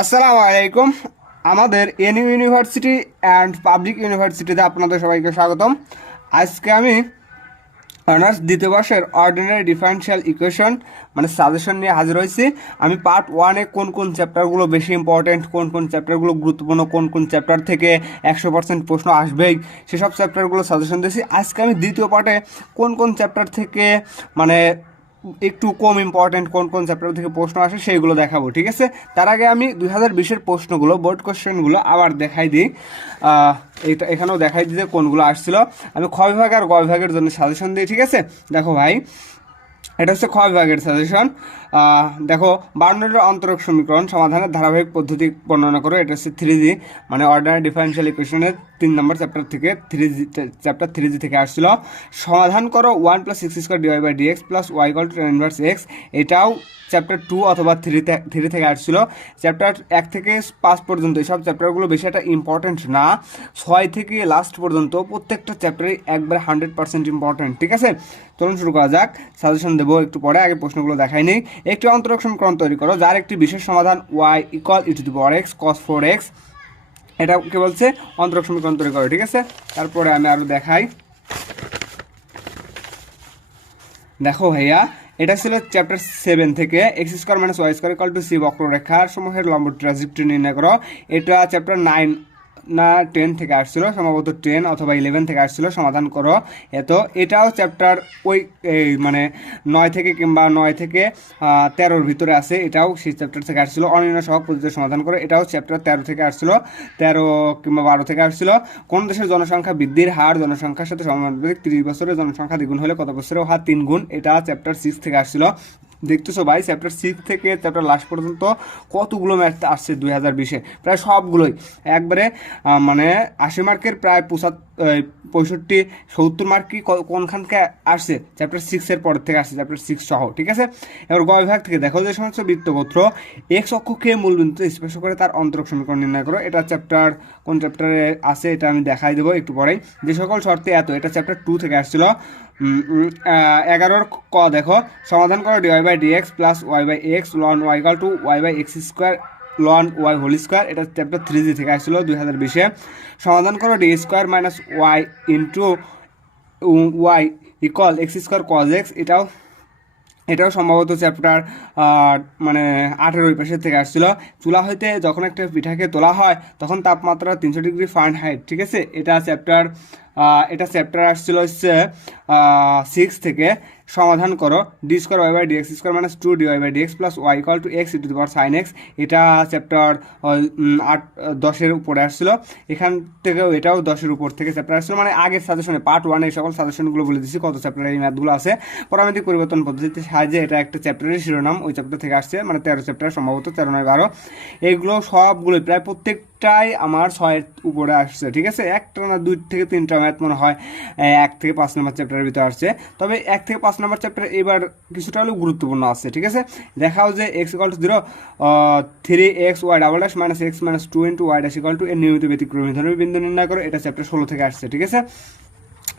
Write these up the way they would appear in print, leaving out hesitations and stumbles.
আসসালামু আলাইকুম। আমাদের এনইউ ইউনিভার্সিটি অ্যান্ড পাবলিক ইউনিভার্সিটিতে আপনাদের সবাইকে স্বাগতম। আজকে আমি অনার্স দ্বিতীয় বর্ষের অর্ডিনারি ডিফারেনশিয়াল ইকুয়েশন মানে সাজেশন নিয়ে হাজির হয়েছি। আমি পার্ট ওয়ানে কোন কোন চ্যাপ্টারগুলো বেশি ইম্পর্টেন্ট, কোন কোন চ্যাপ্টারগুলো গুরুত্বপূর্ণ, কোন কোন চ্যাপ্টার থেকে 100% প্রশ্ন আসবেই, সেসব চ্যাপ্টারগুলো সাজেশন দিয়েছি। আজকে আমি দ্বিতীয় পার্টে কোন কোন চ্যাপ্টার থেকে মানে একটু কম ইম্পর্টেন্ট, কোন কোন চ্যাপ্টার থেকে প্রশ্ন আসে সেইগুলো দেখাবো, ঠিক আছে? তার আগে আমি 2020-এর প্রশ্নগুলো, বোর্ড কোশ্চেনগুলো আবার দেখাই দিই। এখানেও দেখাই দিই যে কোনগুলো আসছিল। আমি খ বিভাগ আর গ বিভাগের জন্য সাজেশন দিই, ঠিক আছে? দেখো ভাই, এটা হচ্ছে খ বিভাগের সাজেশন। দেখো, বার্নৌলির অন্তরক সমীকরণ সমাধানের ধারাবাহিক পদ্ধতি বর্ণনা করো। এটা হচ্ছে 3G মানে অর্ডিনারি ডিফারেনশিয়াল ইকুয়েশনের 3 নম্বর চ্যাপ্টার থেকে, চ্যাপ্টার 3G থেকে আসছিল। সমাধান করো 1 + x² dy/dx + y = tan inverse x। এটাও চ্যাপ্টার 2 অথবা 3 থেকে আসছিল। চ্যাপ্টার 1 থেকে 5 পর্যন্ত এইসব চ্যাপ্টারগুলো বেশি একটা ইম্পর্টেন্ট না। 6 থেকে লাস্ট পর্যন্ত প্রত্যেকটা চ্যাপ্টারই একবারে 100% ইম্পর্টেন্ট, ঠিক আছে? চলুন শুরু করা যাক। সাজেশন দেবো একটু পরে, আগে প্রশ্নগুলো দেখাই নেই। একটি অন্তরক সমীকরণ তৈরি করো যার একটি বিশেষ সমাধান y = e⁴x cos 4x। এটা কি বলছে? অন্তরক সমীকরণ তৈরি করো, ঠিক আছে? তারপরে আমি আরও দেখাই। দেখো ভাইয়া, এটা ছিল চ্যাপ্টার 7 থেকে x² - y² = c বক্ররেখার সমূহের লম্ব ট্রাজেক্টরি নির্ণয় করো। এটা চ্যাপ্টার 9 না 10 থেকে আসছিল, সম্ভবত 10 অথবা 11 থেকে আসছিল। সমাধান করো। এটাও চ্যাপ্টার ওই মানে 9 থেকে কিংবা 9 থেকে 13-র ভিতরে আছে। এটাও সেই চ্যাপ্টার থেকে আসছিল। অনির্ণয় সহগ পদ্ধতিতে সমাধান করো। এটাও চ্যাপ্টার 13 থেকে আসছিল, 13 কিংবা 12 থেকে আসছিল। কোন দেশের জনসংখ্যা বৃদ্ধির হার জনসংখ্যার সাথে সমানুপাতিক? 30 বছরে জনসংখ্যা দ্বিগুণ হলে কত বছরে হার 3 গুণ? এটা চ্যাপ্টার 6 থেকে আসছিল। দেখতেছো ভাই, চ্যাপ্টার 6 থেকে চ্যাপ্টার লাস্ট পর্যন্ত কতগুলো ম্যাথ আসছে 2020-এ, প্রায় সবগুলোই একবারে মানে 80 মার্কের প্রায় 65-70 মার্ক কি কোনখানকে আসছে? চ্যাপ্টার 6-এর পর থেকে আসছে, চ্যাপ্টার 6 সহ, ঠিক আছে? এবার গ বিভাগ থেকে দেখো, যে সমস্ত বৃত্তগোত্র এক্স অক্ষকে মূলবিন্দুতে স্পর্শ করে তার অন্তরক সমীকরণ নির্ণয় করো। এটা চ্যাপ্টার কোন চ্যাপ্টারে আছে এটা আমি দেখাই দেবো একটু পরেই। যে সকল শর্তে এটা চ্যাপ্টার 2 থেকে আসছিল। 11-র ক দেখো, সমাধান করো dy/dx + y/x ln y = y/x² ln y² এটা চ্যাপ্টার 3G থেকে আসছিল 2020-এ। সমাধান করো d² - y y = x² cos x। এটাও সম্ভবত চ্যাপ্টার মানে 18 ওই পাশের থেকে আসছিল। চুলা হইতে যখন একটা পিঠাকে তোলা হয় তখন তাপমাত্রা 300 ডিগ্রি ফারেনহাইট, ঠিক আছে? এটা চ্যাপ্টার আসছিল হচ্ছে 6 থেকে। সমাধান করো d² y/dx² - 2 dy/dx + y = x e⁴sin x। এটা চ্যাপ্টার 10-এর উপরে আসছিল। এখান থেকেও এটাও 10-এর উপর থেকে চ্যাপ্টার আসছিল। মানে আগের সাজেশনে পার্ট 1 এই সকল সাজেশনগুলো বলে দিচ্ছি কত চ্যাপ্টারে এই ম্যাথগুলো আছে। পরামিতিক পরিবর্তন পদ্ধতিতে সাহায্যে এটা একটা চ্যাপ্টারের শিরোনাম, ওই চ্যাপ্টার থেকে আসছে, মানে 13 চ্যাপ্টার, সম্ভবত 13 নয় 12। এইগুলো সবগুলোই প্রায় প্রত্যেকটাই আমার 6-এর উপরে আসছে, ঠিক আছে? একটা না 2 থেকে 3টা ম্যাথ মনে হয় 1 থেকে 5 নম্বর চ্যাপ্টারের ভিতরে আসছে। তবে 1 থেকে 5 নম্বর চ্যাপ্টার এবার কিছুটা হলেও গুরুত্বপূর্ণ আছে, ঠিক আছে? দেখাও যে x = 0 3x y - x - 2 × y = এর নিয়মিত ব্যতিক্রমী ধর্মী বিন্দু নির্ণয় করো। এটা চ্যাপ্টার 16 থেকে আসছে, ঠিক আছে?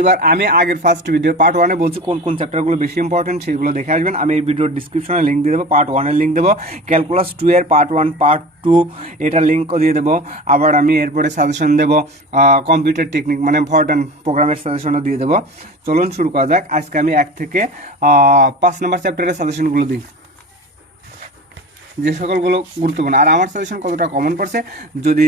এবার আমি আগের ফার্স্ট ভিডিও পার্ট 1-এ বলছি কোন কোন চ্যাপ্টারগুলো বেশি ইম্পর্টেন্ট, সেগুলো দেখে আসবেন। আমি এই ভিডিওর ডিসক্রিপশনে লিঙ্ক দিয়ে দেবো, পার্ট 1-এর লিঙ্ক দেবো, ক্যালকুলাস 2-এর পার্ট 1 পার্ট 2 এটার লিঙ্কও দিয়ে দেবো। আবার আমি এরপরে সাজেশন দেবো কম্পিউটার টেকনিক মানে ভর্ট প্রোগ্রামের সাজেশনও দিয়ে দেবো। চলুন শুরু করা যাক। আজকে আমি 1 থেকে 5 নম্বর চ্যাপ্টারের সাজেশনগুলো দিই, যে সকলগুলো গুরুত্বপূর্ণ। আর আমার সাজেশন কতটা কমন পড়ছে যদি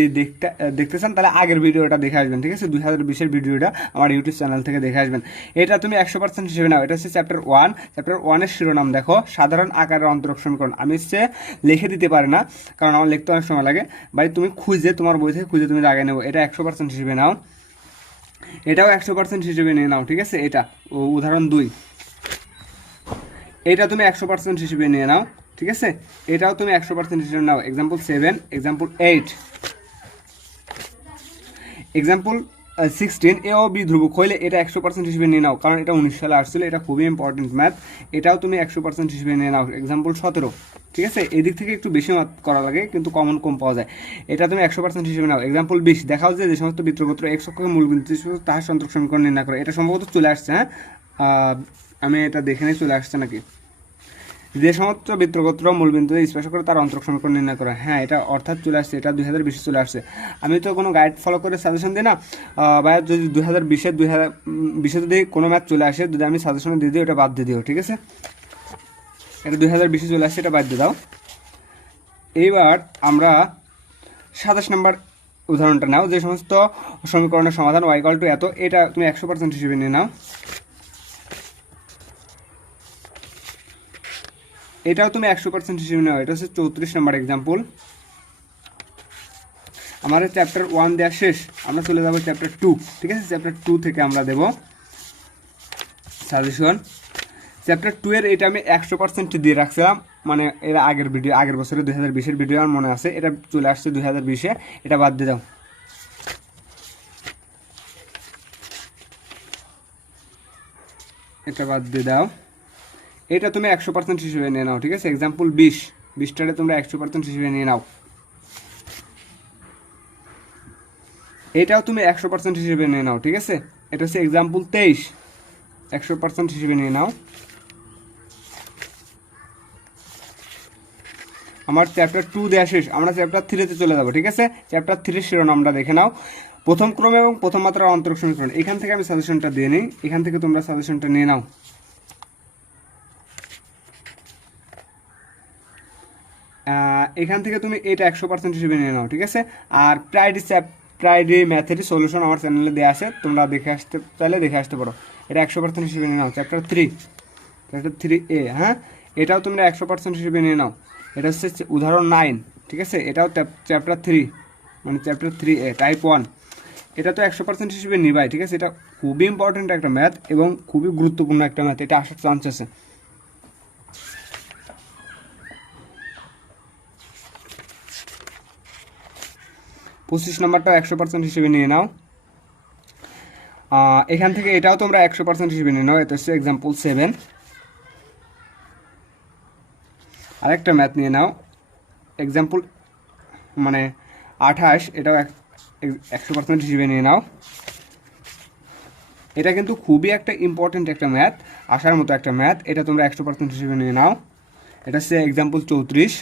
দেখতে চান তাহলে আগের ভিডিওটা দেখে আসবেন, ঠিক আছে? 2020-এর ভিডিওটা আমার ইউটিউব চ্যানেল থেকে দেখে আসবেন। এটা তুমি 100% হিসেবে নাও। এটা হচ্ছে চ্যাপ্টার 1। চ্যাপ্টার 1-এর শিরোনাম দেখো, সাধারণ আকারের অন্তরক সমীকরণ। আমি হচ্ছে লিখে দিতে পারি না, কারণ আমার লিখতে অনেক সময় লাগে। ভাই তুমি খুঁজে, তোমার বই থেকে খুঁজে তুমি লাগিয়ে নেবো। এটা 100% হিসেবে নাও। এটাও 100% হিসেবে নিয়ে নাও, ঠিক আছে? এটা উদাহরণ 2। এটা তুমি 100% হিসেবে নিয়ে নাও, ঠিক আছে? এটাও তুমি 100% হিসেবে নাও। এক্সাম্পল 7, এক্সাম্পল 8, এক্সাম্পল 16 এ ও বি ধ্রুবক হইলে এটা 100% হিসেবে নিয়ে নাও, কারণ এটা 19 সালে আসছিল। এটা খুবই ইম্পর্টেন্ট ম্যাথ। এটাও তুমি 100% হিসেবে নিয়ে নাও। এক্সাম্পল 17, ঠিক আছে? এদিক থেকে একটু বেশি ম্যাথ করা লাগে, কিন্তু কমন কম পাওয়া যায়। এটা তুমি 100% হিসেবে নাও। এক্সাম্পল 20, দেখাও যে সমস্ত বৃত্তগোত্র এক্স অক্ষকে মূলবিন্দু তাহার সন্তরক সমীকরণ নির্ণয় করে। এটা সম্ভবত চলে আসছে। হ্যাঁ, আমি এটা দেখে নিয়ে চলে আসছে নাকি। যে সমস্ত বৃত্তগোত্র মূলবিন্দুতে স্পর্শ করে তার অন্তরক সমীকরণ নির্ণয় করা। হ্যাঁ, এটা অর্থাৎ চলে আসছে, এটা 2020 চলে আসছে। আমি তো কোনো গাইড ফলো করে সাজেশন দিই না বা যদি 2020 যদি কোনো ম্যাথ চলে আসে, যদি আমি সাজেশনে দিয়ে দিই, ওটা বাদ দিয়ে দিও, ঠিক আছে? এটা 2020 চলে আসছে, এটা বাদ দিয়ে দাও। এইবার আমরা 27 নম্বর উদাহরণটা নাও। যে সমস্ত সমীকরণের সমাধান y = এত, এটা তুমি 100% হিসেবে নিয়ে নাও। এটাও তুমি 100% হিসেবে নাও। এটা হচ্ছে 34 নম্বর এক্সাম্পল। আমাদের চ্যাপ্টার 1 দেওয়া শেষ, আমরা চলে যাবো চ্যাপ্টার 2, ঠিক আছে? চ্যাপ্টার 2 থেকে আমরা দেব সাজেশন। চ্যাপ্টার 2 এর এটা আমি 100% দিয়ে রাখছিলাম, মানে এর আগের বছরে 2020 ভিডিও আমার মনে আছে, এটা চলে আসছে 2020-এ, এটা বাদ দিয়ে দাও। এটা বাদ দিয়ে দাও, এটা তুমি 100% হিসেবে নিয়ে নাও, ঠিক আছে? এক্সাম্পল 20টারে তোমরা 100% হিসেবে নিয়ে নাও। এটাও তুমি 100% হিসেবে নিয়ে নাও, ঠিক আছে? এটা হচ্ছে এক্সাম্পল 23, 100% হিসেবে নিয়ে নাও। আমার চ্যাপ্টার 2 দেওয়া শেষ, আমরা চ্যাপ্টার 3-তে চলে যাবো, ঠিক আছে? চ্যাপ্টার 3 শিরোনামটা দেখে নাও, প্রথম ক্রম এবং প্রথম মাত্রার অন্তরক সমীকরণ। এখান থেকে আমি সাজেশনটা দিয়ে নিই, এখান থেকে তোমরা সাজেশনটা নিয়ে নাও। এখান থেকে তুমি এটা 100% হিসেবে নিয়ে নাও, ঠিক আছে? আর প্রাইডি ম্যাথেরই সলিউশন আমার চ্যানেলে দেওয়া আছে, তোমরা দেখে আসতে চাইলে দেখে আসতে পারো। এটা 100% হিসেবে নিয়ে নাও। চ্যাপ্টার 3A, হ্যাঁ, এটাও তোমরা 100% হিসেবে নিয়ে নাও। এটা হচ্ছে উদাহরণ 9, ঠিক আছে? এটাও চ্যাপ্টার 3, মানে চ্যাপ্টার 3A টাইপ 1। এটা তো 100% হিসেবে নিবাই, ঠিক আছে? এটা খুবই ইম্পর্টেন্ট একটা ম্যাথ এবং খুবই গুরুত্বপূর্ণ একটা ম্যাথ, এটা আসার চান্স আছে। পঁচিশ নম্বরটাও 100% হিসেবে নিয়ে নাও। এখান থেকে এটাও তোমরা 100% হিসেবে নিয়ে নাও। এটা হচ্ছে এক্সাম্পল 7। আরেকটা ম্যাথ নিয়ে নাও, এক্সাম্পল মানে 28, এটাও 100% হিসেবে নিয়ে নাও। এটা কিন্তু খুবই একটা ইম্পর্টেন্ট একটা ম্যাথ, আসার মতো একটা ম্যাথ, এটা তোমরা 100% হিসেবে নিয়ে নাও। এটা হচ্ছে এক্সাম্পল 34।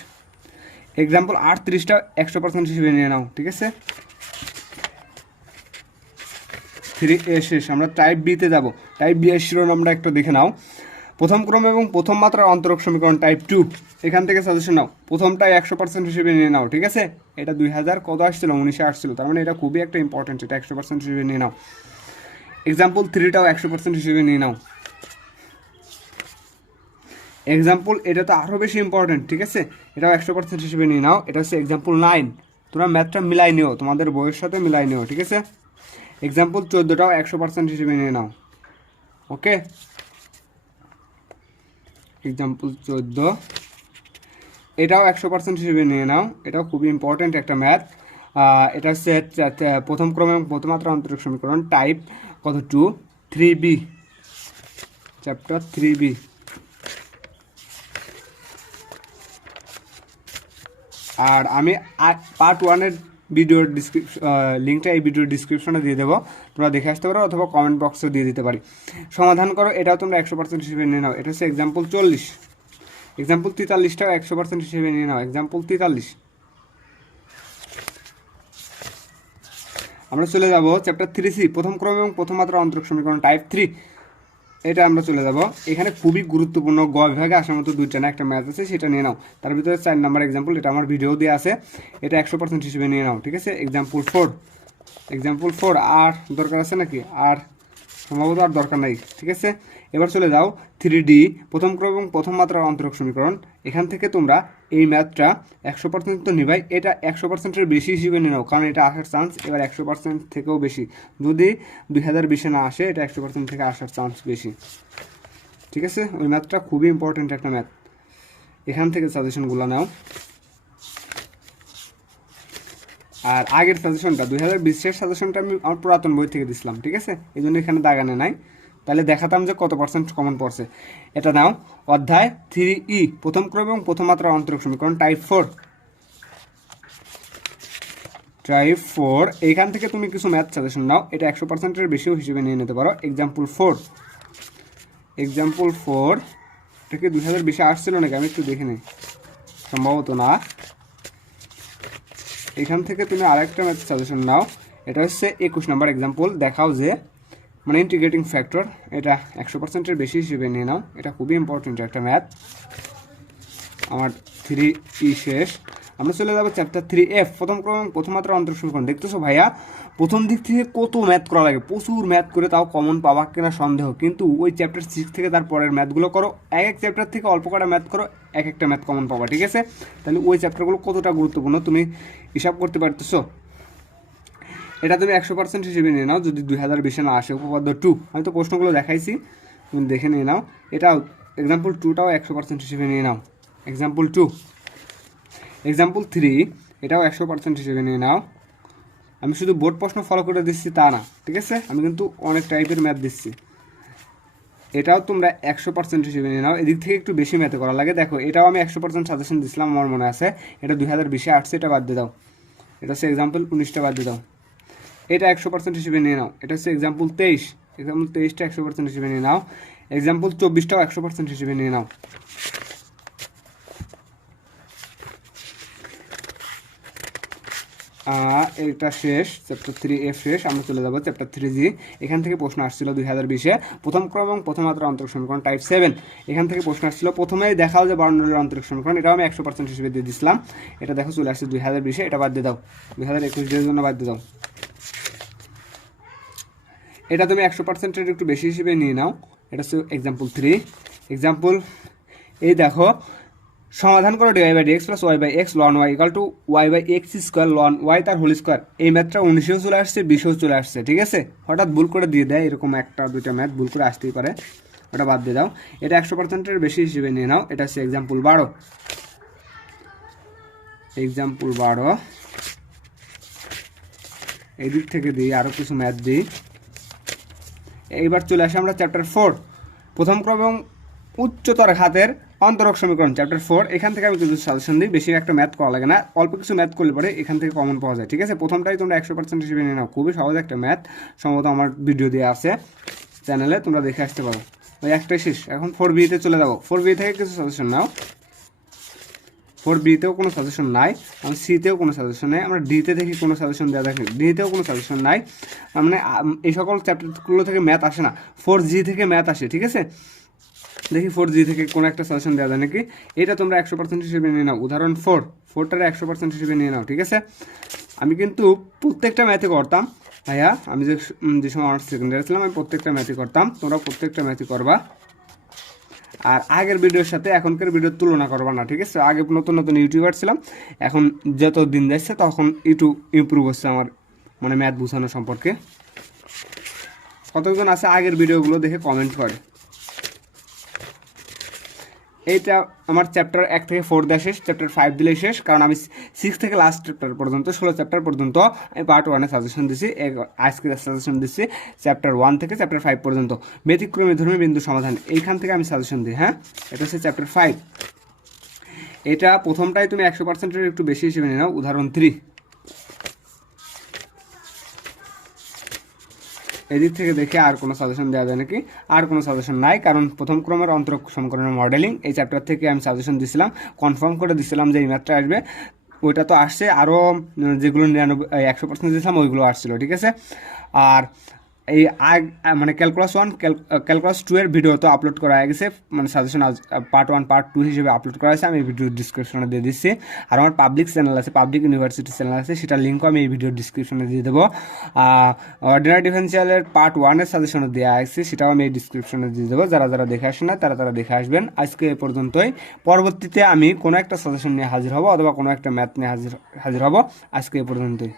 এক্সাম্পল 38টা 100% হিসেবে নিয়ে নাও, ঠিক আছে? 3A শেষ, আমরা টাইপ বিতে যাব। টাইপ বি এর শিরোনামটা একটু দেখে নাও, প্রথম ক্রম এবং প্রথম মাত্রার অন্তরক সমীকরণ টাইপ 2। এখান থেকে সাজেশন নাও, প্রথমটাই 100% হিসেবে নিয়ে নাও, ঠিক আছে? এটা 2000 কত আসছিল, 19 আসছিল, তার মানে এটা খুবই একটা ইম্পর্টেন্ট, এটা 100% হিসেবে নিয়ে নাও। এক্সাম্পল 3টাও 100% হিসেবে নিয়ে নাও। এক্সাম্পল এটা তো আরও বেশি ইম্পর্টেন্ট, ঠিক আছে? এটাও 100% হিসেবে নিয়ে নাও। এটা হচ্ছে এক্সাম্পল 9, তোমরা ম্যাথটা মিলাই নিও, তোমাদের বইয়ের সাথে মিলাই নিও, ঠিক আছে? এক্সাম্পল 14টাও 100% হিসেবে নিয়ে নাও। ওকে, এক্সাম্পল 14 এটাও 100% হিসেবে নিয়ে নাও। এটাও খুবই ইম্পর্টেন্ট একটা ম্যাথ। এটা হচ্ছে প্রথম ক্রম এবং প্রথম মাত্রার অন্তরক সমীকরণ টাইপ কত 2, 3B, চ্যাপ্টার 3B। আর আমি পার্ট 1-এর ভিডিওর লিঙ্কটা এই ভিডিওর ডিসক্রিপশনে দিয়ে দেবো, তোমরা দেখে আসতে পারো অথবা কমেন্ট বক্সে দিয়ে দিতে পারি। সমাধান করো, এটাও তোমরা 100% হিসেবে নিয়ে নাও। এটা হচ্ছে এক্সাম্পল 40। এক্সাম্পল 43টাও 100% হিসেবে নিয়ে নাও। এক্সাম্পল 43। আমরা চলে যাব চ্যাপ্টার 3C, প্রথম ক্রম এবং প্রথম মাত্রার অন্তরক সমীকরণ টাইপ 3। এটা আমরা চলে যাব। এখানে খুবই গুরুত্বপূর্ণ গ বিভাগে আসার মতো দুইটা না একটা ম্যাথ আছে, সেটা নিয়ে নাও। তার ভিতরে 4 নাম্বার এক্সাম্পল, এটা আমার ভিডিও দিয়ে আছে, এটা 100% হিসেবে নিয়ে নাও, ঠিক আছে? এক্সাম্পল 4। এক্সাম্পল 4 আর দরকার আছে নাকি? আর সম্ভবত আর দরকার নাই, ঠিক আছে? এবার চলে যাও 3D, প্রথম ক্রম এবং প্রথম মাত্রার অন্তরক সমীকরণ। এখান থেকে তোমরা এই ম্যাথটা 100% তো নিবাই, এটা 100%-এর বেশি হিসেবে নিয়ে নাও, কারণ এটা আসার চান্স এবার 100% থেকেও বেশি। যদি 2020-এ না আসে, এটা 100% থেকে আসার চান্স বেশি, ঠিক আছে? ওই ম্যাথটা খুবই ইম্পর্টেন্ট একটা ম্যাথ, এখান থেকে সাজেশনগুলো নাও। আর আগের সাজেশনটা 2020-এর সাজেশনটা আমি আমার পুরাতন বই থেকে দিছিলাম, ঠিক আছে? এই জন্য এখানে দাগানে নাই, তাহলে দেখাতাম যে কত পার্সেন্ট কমন পড়ছে। এটা নাও, অধ্যায় 3E, প্রথম ক্রম এবং প্রথম মাত্রার অন্তরক সমীকরণ টাইপ 4। টাইপ 4, এইখান থেকে তুমি কিছু ম্যাথ সাজেশন নাও, এটা 100%-এর বেশিও হিসেবে নিয়ে নিতে পারো। এক্সাম্পল 4। এক্সাম্পল 4 এটা কি 2020-এ আসছিল নাকি আমি একটু দেখে নিই, সম্ভবত না। এখান থেকে তুমি আরেকটা ম্যাথ সাজেশন নাও, এটা হচ্ছে 21 নম্বর এক্সাম্পল। দেখাও যে মানে ইন্টিগ্রেটিং ফ্যাক্টর, এটা 100%-এর বেশি হিসেবে নিয়ে নাও, এটা খুবই ইম্পর্টেন্ট একটা ম্যাথ। আমার 3E শেষ, আমরা চলে যাবো চ্যাপ্টার 3F, প্রথম ক্রম প্রথম মাত্রা অন্তরক সমীকরণ। দেখতেছো ভাইয়া প্রথম দিক থেকে কত ম্যাথ করা লাগে, প্রচুর ম্যাথ করে তাও কমন পাবা কিনা সন্দেহ, কিন্তু ওই চ্যাপ্টার 6 থেকে তার পরের ম্যাথগুলো করো, এক এক চ্যাপ্টার থেকে অল্প কটা ম্যাথ করো, এক একটা ম্যাথ কমন পাবা, ঠিক আছে? তাহলে ওই চ্যাপ্টারগুলো কতটা গুরুত্বপূর্ণ তুমি হিসাব করতে পারতেছো। এটা তুমি 100% হিসেবে নিয়ে নাও যদি 2020-এ না আসে। উপপাদ্য 2 আমি তো প্রশ্নগুলো দেখাইছি, তুমি দেখে নিয়ে নাও। এটাও এক্সাম্পল 2টাও 100% হিসেবে নিয়ে নাও। এক্সাম্পল 2, এক্সাম্পল 3 এটাও 100% হিসেবে নিয়ে নাও। আমি শুধু বোর্ড প্রশ্ন ফলো করে দিচ্ছি তা না, ঠিক আছে? আমি কিন্তু অনেক টাইপের ম্যাথ দিচ্ছি, এটাও তোমরা 100% হিসেবে নিয়ে নাও। এদিক থেকে একটু বেশি ম্যাথে করা লাগে। দেখো এটাও আমি 100% সাজেশন দিছিলাম, আমার মনে আছে। এটা 2020-এ আসছে, এটা বাদ দিয়ে দাও। এটা হচ্ছে এক্সাম্পল 19টা বাদ দিয়ে দাও। এটা 100% হিসেবে নিয়ে নাও। এটা হচ্ছে এক্সাম্পল 23, এক্সাম্পল 23টা 100% হিসেবে নিয়ে নাও। এক্সাম্পল 24টাও 100% হিসেবে নিয়ে নাও। এটা শেষ, চ্যাপ্টার 3F শেষ। আমরা চলে যাবো চ্যাপ্টার 3G। এখান থেকে প্রশ্ন আসছিল 2020-এ, প্রথম ক্রম এবং প্রথম মাত্রা অন্তরক সমীকরণ টাইপ 7। এখান থেকে প্রশ্ন আসছিল প্রথমেই দেখাও যে বর্ণনীয় অন্তরক সমীকরণ, এটাও আমি 100% হিসেবে দিয়ে দিচ্ছিলাম। এটা দেখো চলে আসছে 2020-এ, এটা বাদ দিয়ে দাও, 2021-এর জন্য বাদ দিয়ে দাও। এটা তুমি 100%-এর একটু বেশি হিসেবে নিয়ে নাও। এটা হচ্ছে এক্সাম্পল 3। এক্সাম্পল এই দেখো, সমাধান করো dy/dx + y/x ln y = y/x square ln y তার হোল স্কোয়ার। এই ম্যাথটা 19-এও চলে আসছে, 20-এও চলে আসছে, ঠিক আছে? হঠাৎ ভুল করে দিয়ে দেয়, এরকম একটা দুইটা ম্যাথ ভুল করে আসতেই পারে, ওটা বাদ দিয়ে দাও। এটা 100%-এর বেশি হিসেবে নিয়ে নাও। এটা হচ্ছে এক্সাম্পল 12। এক্সাম্পল 12 এই দিক থেকে দিই, আরও কিছু ম্যাথ দিই। এইবার চলে আসে আমরা চ্যাপ্টার 4, প্রথম ক্রম এবং উচ্চতর ঘাতের অন্তরক সমীকরণ চ্যাপ্টার 4। এখান থেকে আমি কিছু সাজেশন দিই, বেশি একটা ম্যাথ করা লাগে না, অল্প কিছু ম্যাথ করলে পরে এখান থেকে কমন পাওয়া যায়, ঠিক আছে? প্রথমটাই তোমরা 100% হিসেবে নিয়ে নাও, খুবই সহজ একটা ম্যাথ, সম্ভবত আমার ভিডিও দেওয়া আছে চ্যানেলে, তোমরা দেখে আসতে পারো। ওই একটাই শেষ। এখন 4B-তে চলে যাবো। 4B থেকে কিছু সাজেশন নাও। 4B-তেও কোনো সাজেশন নাই, আমি C-তেও কোনো সাজেশন নেই, আমরা D-তে দেখি কোনো সাজেশন দেওয়া দেখি, D-তেও কোনো সাজেশন নাই। মানে এই সকল চ্যাপ্টারগুলো থেকে ম্যাথ আসে না, 4G থেকে ম্যাথ আসে, ঠিক আছে? দেখি 4G থেকে কোনো একটা সাজেশন দেওয়া যায় নাকি। এটা তোমরা 100% হিসেবে নিয়ে নাও। উদাহরণ 4টারে 100% হিসেবে নিয়ে নাও, ঠিক আছে? আমি কিন্তু প্রত্যেকটা ম্যাথে করতাম ভাইয়া, আমি যে সময় অনার্স সেকেন্ডারি ছিলাম আমি প্রত্যেকটা ম্যাথই করতাম, তোমরা প্রত্যেকটা ম্যাথই করবা। আর আগের ভিডিওর সাথে এখনকার ভিডিওর তুলনা করবা না, ঠিক আছে? আগে নতুন নতুন ইউটিউবার ছিলাম, এখন যত দিন যাচ্ছে তখন একটু ইমপ্রুভ হচ্ছে আমার মানে ম্যাথ বোঝানো সম্পর্কে। কতজন আছে আগের ভিডিওগুলো দেখে কমেন্ট করে। এইটা আমার চ্যাপ্টার 1 থেকে 4 দেওয়া শেষ, চ্যাপ্টার 5 দিলেই শেষ, কারণ আমি 6 থেকে লাস্ট চ্যাপ্টার পর্যন্ত 16 চ্যাপ্টার পর্যন্ত আমি পার্ট 1-এ সাজেশন দিচ্ছি, আজকে সাজেশন দিচ্ছি চ্যাপ্টার 1 থেকে চ্যাপ্টার 5 পর্যন্ত। ব্যতিক্রমী ধর্মী বিন্দু সমাধান, এইখান থেকে আমি সাজেশন দিই। হ্যাঁ, এটা হচ্ছে চ্যাপ্টার 5। এটা প্রথমটাই তুমি 100%-এর একটু বেশি হিসেবে নিয়ে নাও। উদাহরণ 3, এদিক থেকে দেখে আর কোনো সাজেশন দেওয়া যায় নাকি? আর কোনো সাজেশন নাই, কারণ প্রথম ক্রমের অন্তরক সমীকরণের মডেলিং এই চ্যাপ্টার থেকে আমি সাজেশন দিছিলাম, কনফার্ম করে দিছিলাম যে এই ম্যাথটা আসবে। ওইটা তো আসছে, আরও যেগুলো 100% দিয়েছিলাম ওইগুলো আসছিল, ঠিক আছে? আর এই মানে ক্যালকুলাস 1 ক্যালকুলাস 2 এর ভিডিও তো আপলোড করা হয়ে গেছে, মানে সাজেশন পার্ট 1 পার্ট 2 হিসেবে আপলোড করা হয়েছে, আমি এই ভিডিও ডিসক্রিপশনে দিয়ে দিচ্ছি। আর আমার পাবলিক চ্যানেল আছে, পাবলিক ইউনিভার্সিটি চ্যানেল আছে, সেটার লিঙ্কও আমি এই ভিডিওর ডিসক্রিপশনে দিয়ে দেবো। অর্ডিনারি ডিফারেন্সিয়ালের পার্ট 1-এর সাজেশনে দেওয়া আছে, সেটাও আমি এই ডিসক্রিপশনে দিয়ে দেবো। যারা যারা দেখে আসেন না তারা দেখে আসবেন। আজকে এ পর্যন্তই, পরবর্তীতে আমি কোনো একটা সাজেশন নিয়ে হাজির হব অথবা কোনো একটা ম্যাথ নিয়ে হাজির হব। আজকে এ পর্যন্তই।